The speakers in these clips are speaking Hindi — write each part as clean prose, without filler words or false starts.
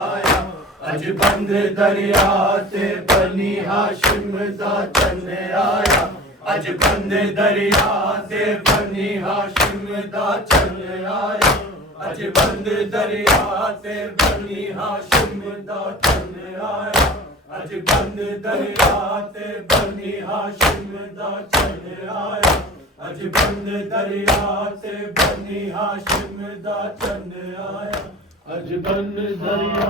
अज बंद दरिया ते बनी हाशिम दा चन आया। अज बंद दरिया ते बनी हाशिम दा चन आया। अज बंद दरिया ते बनी हाशिम दा चन आया। अज बंद दरिया ते बनी हाशिम दा चन आया। अज बंद दरिया ते बनी हाशिम दा चन आया। अज बंद दरिया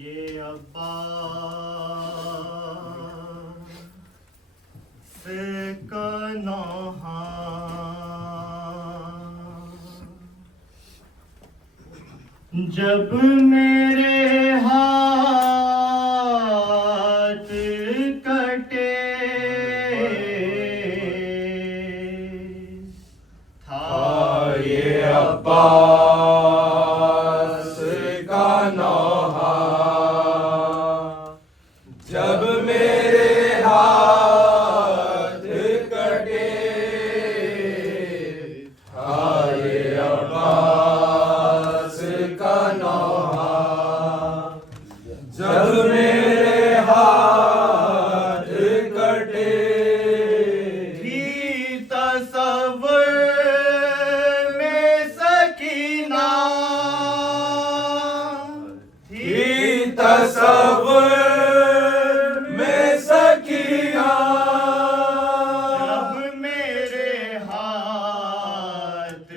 ये अब्बास का नौहा जब मेरे हाथ कटे था ये अब्बास का नौहा जब मेरे हाथ कटे था। ये अब्बास का नौहा जब मेरे हाथ कटे। थी तसव्वुर में सकीना थी तसव्वुर में सकीना जब मेरे हाथ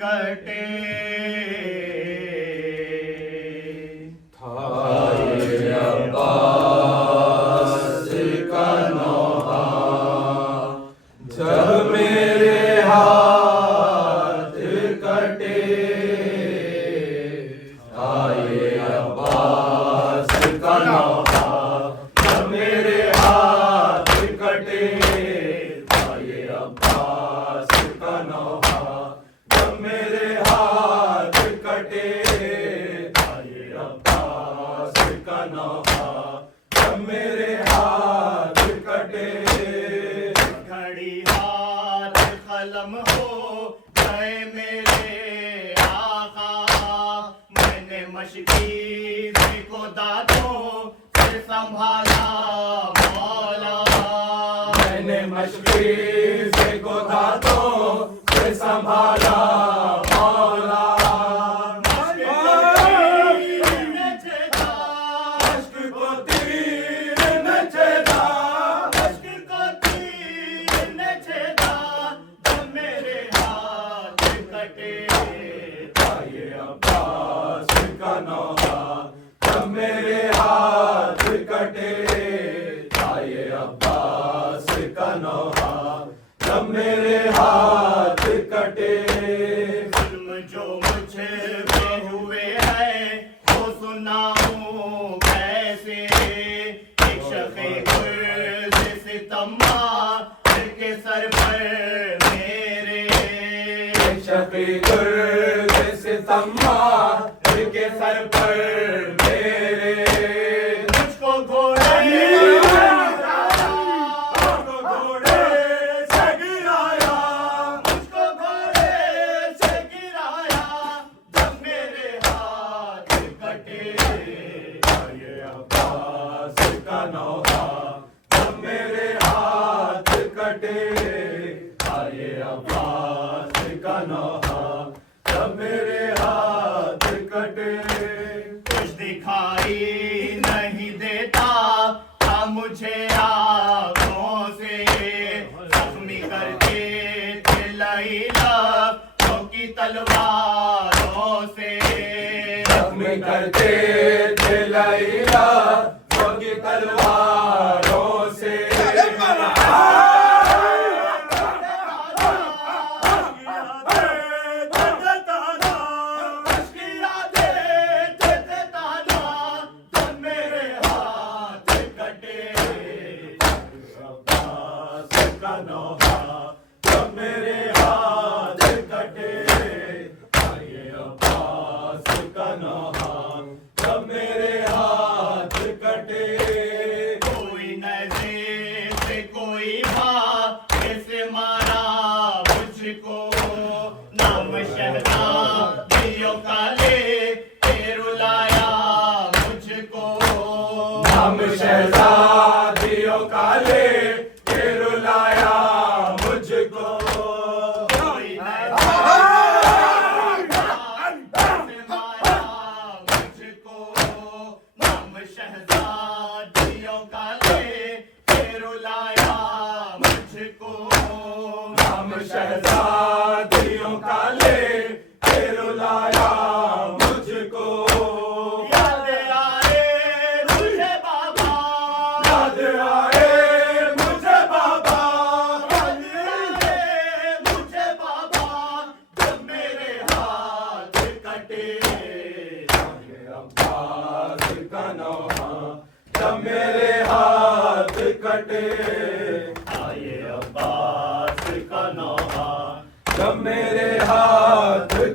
कटे था। ये अब्बास का नौहा जब मेरे हाथ कटे था। ये अब्बास का नौहा जब मेरे हाथ कटे था। ये अब्बास का नौहा जब मेरे हाथ कटे था। ये अब्बास का नौहा जब मेरे हाथ कटे। घड़ी हाथ कलम हो गए मेरे आका मैंने मशकी को दादों से संभाला मौला। मैंने मशकी से गोदातों से संभाला मौला। अश्क को तीर न छेदा। अश्क को तीर न छेदा जब मेरे हाथ कटे था। ये अब्बास का नौहा जब मेरे हाथ कटे था। ये अब्बास का नौहा जब मेरे हाथ कटे। जुल्म जो मुझ पे हुए हैं वो सुनाऊं कैसे। एक शफ़े गुर्द सितम्मा के सर पर मेरे शफी गुर्द सितम्मा के सर पर मेरे। मुझको घोड़े मुझको घोड़े से गिराया। मुझको घोड़े से गिराया जब मेरे हाथ कटे। ये अब्बास का नौहा जब मेरे हाथ कटे। ये अब्बास का नौहा जब मेरे हाथ कटे। कुछ दिखाई नहीं देता था मुझे आँखों से जख्मी करते थे लैला की तलवारों से। जख्मी करते थे लैला की तलवारों से। अब्बास का नौहा जब मेरे हाथ कटे। ये अब्बास का नौहा जब मेरे हाथ कटे। कोई नज़र से कोई भाग से मारा मुझको नाम शहदा दियो काले रुलाया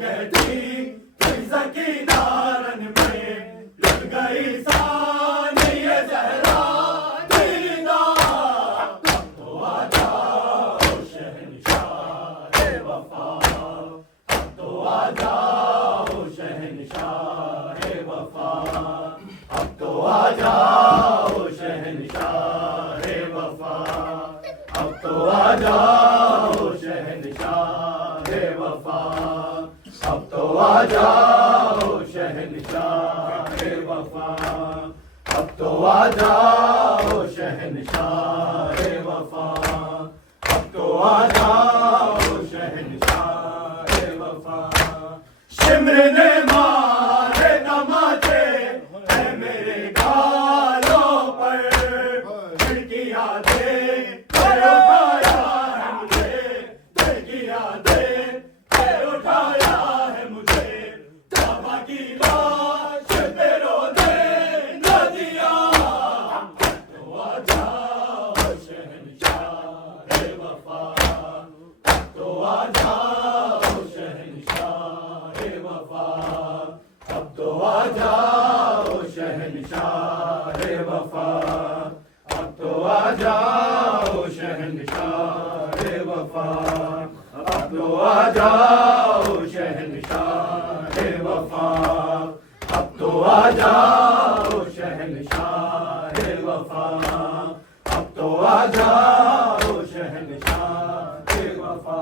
कहती थी सकीना रन पे लग गई सानी ये जहरा दीदा। तो आ जाओ शहंशाह वफा, तो आ जाओ शहंशाह वफा, अब तो आ जाओ शहंशाह वफा, अब तो आ जाओ शहंशाह वफा, अब तो आ जाओ शहंशाह वफा, अब तो आ जाओ शहंशाह वफा, अब तो आ जाओ शहंशाह वफा। शिमर ने मारे तमाचे है मेरे गालों पर, खिड़कियां दे कर उठाया है मुझे, खिड़कियां दे कर उठाया है मुझे, बाबा की लाश पे रोने न दिया। तो आ जाओ शहंशाह वफा, तो आ जाओ शहंशाह वफा, अब तो आ जाओ शहंशाह वफा, अब तो आ जाओ शहंशाह वफा, अब तो आ जाओ शहंशाह वफा, अब तो आ जाओ शहंशाह वफा, अब तो आ जाओ शहंशाह वफा।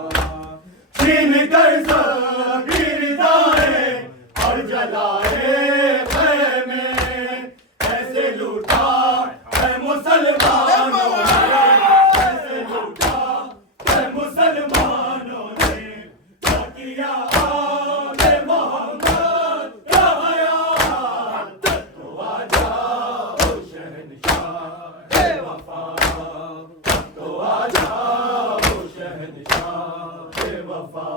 छीन कर सभी रिदाएं और जलाए ख़ैमे, ऐसे लूटा है मुसलमानों ने, ऐसे लूटा है मुसलमानों ने, क्या किया आले मोहम्मद का हयात। तो आ जाओ शहंशाह वफा, तो आ जाओ शहंशाह वफा,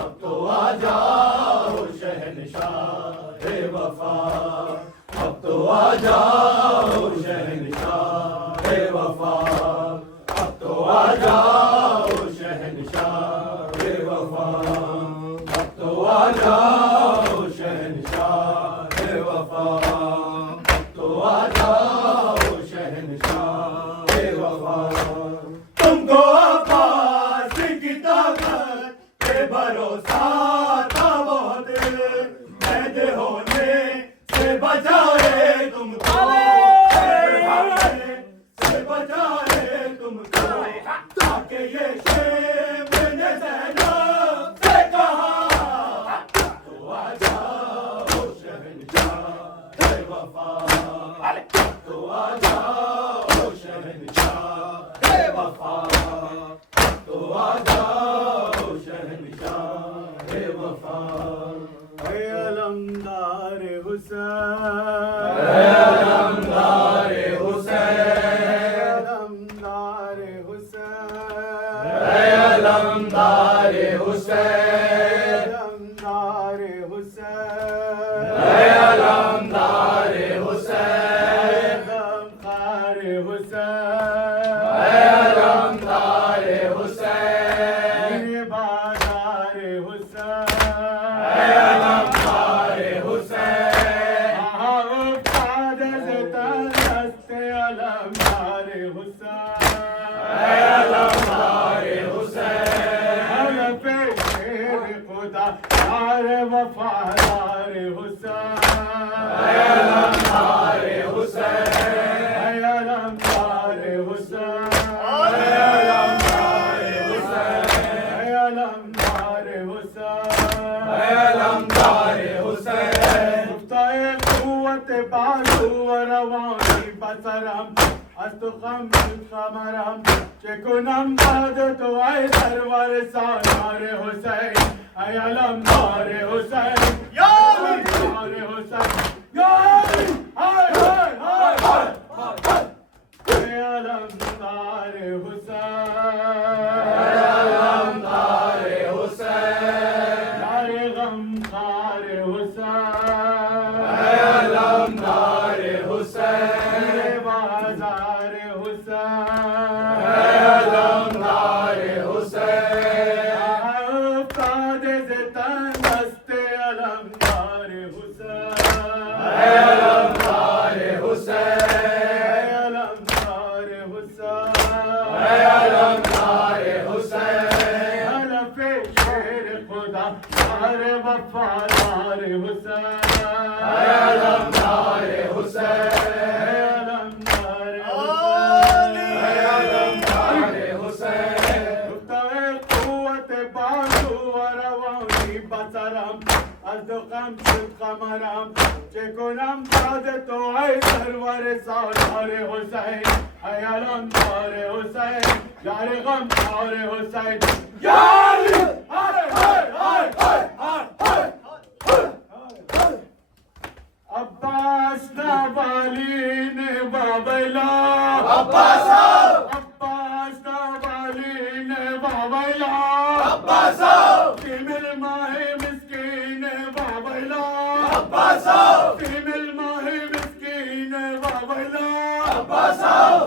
अब तो आ जाओ शहंशाह वफा, अब तो आ जाओ शहंशाह वफा, अब तो आ जाओ शहंशाह वफा, अब तो आ जाओ शहंशाह वफा, अब तो आ जाओ शहंशाह वफा। तुमको अब्बास की ताकत पे भरोसा था बहुत, कैद होने से बचाए तुमको, कैद होने से बचाए तुमको, ताकि ये शेम ने ज़ैनब से कहा। तो आ जाओ शहंशाह वफा, तो आ जाओ शहंशाह वफा, तो आ जाओ शहंशाह वफा। ऐ अलमदार हुसैन, ऐ अलमदार हुसैन, अलमदार हुसैन, ऐ अलमदार हुसैन, अलमदार हुसैन, ऐ अलमदार हुसैन, गमखार हुसैन, ऐ अलमदार हुसैन, मेरे बाजार हुसैन, ऐ अलमदार हुसैन, आओ कागज़ दस्ते अलमदार हुसैन, ऐ अलमदार हुसैन, हम पे शेर खुदा यार वफादार हुसैन, ऐ अलमदार हुसैन, ऐ अलमदार हुसैन, ऐ अलमदार हुसैन, ऐ अलमदार हुसैन, ऐ अलमदार हुसैन। गुफ्ताए क़ुव्वत बाज़ू व रवानी बसरम, अस्तुखम खमरम, चकुनम बाद तो आए सरवर सानार हुसैन, ऐ अलमदार हुसैन, या अलमदार हुसैन, या हाय हाय हाय हाय, ऐ अलमदार हुसैन, ऐ अलमदार हुसैन, यारे गमखार हुसैन, ऐ अलमदार हुसैन, बाजार हुसैन, ऐ अलमदार हुसैन, से तन दस्ते अलमदार हुसैन अलमदार हुसैन अलमदार हुसैन अलमदार हुसैन हलफे शेर खुदा सारे वफादार हुसैन अलमदार हुसैन अलमदार हुसैन गुफ्ताए कुव्वत बाजू वरवानी बसरम अज़दुक़म शुक़मरम चेकुनम बाद तो ऐ सरवर सालार हुसैन अलमदार हुसैन यार गमदार हुसैन यार अब्बास नावाली ने बाबैला अब्बास अब्बास नावाली ने बाबैला अब्बास फीमेल माहे मिस्कीन बाबैला अब्बास फीमेल माहे मिस्कीन बाबैला अब्बास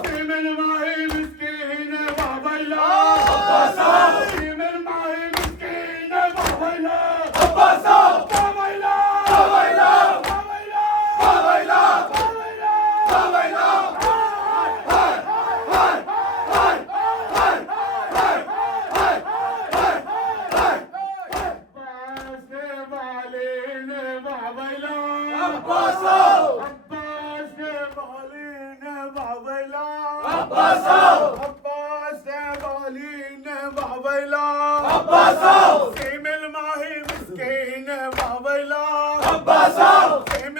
फीमेल माहे मिस्कीन बाबैला अब्बास फीमेल माहे मिस्कीन बाबैला अब्बास बाबैला बाबैला बाबैला बाबैला बाबैला अब्बास वाले ने बाबैला अब्बास अब्बास वाले ने बाबैला अब्बास अब्बास वाली ने बाबैला अब्बास फीमेल माही मिस्कीन बाबैला अब्बास फीमेल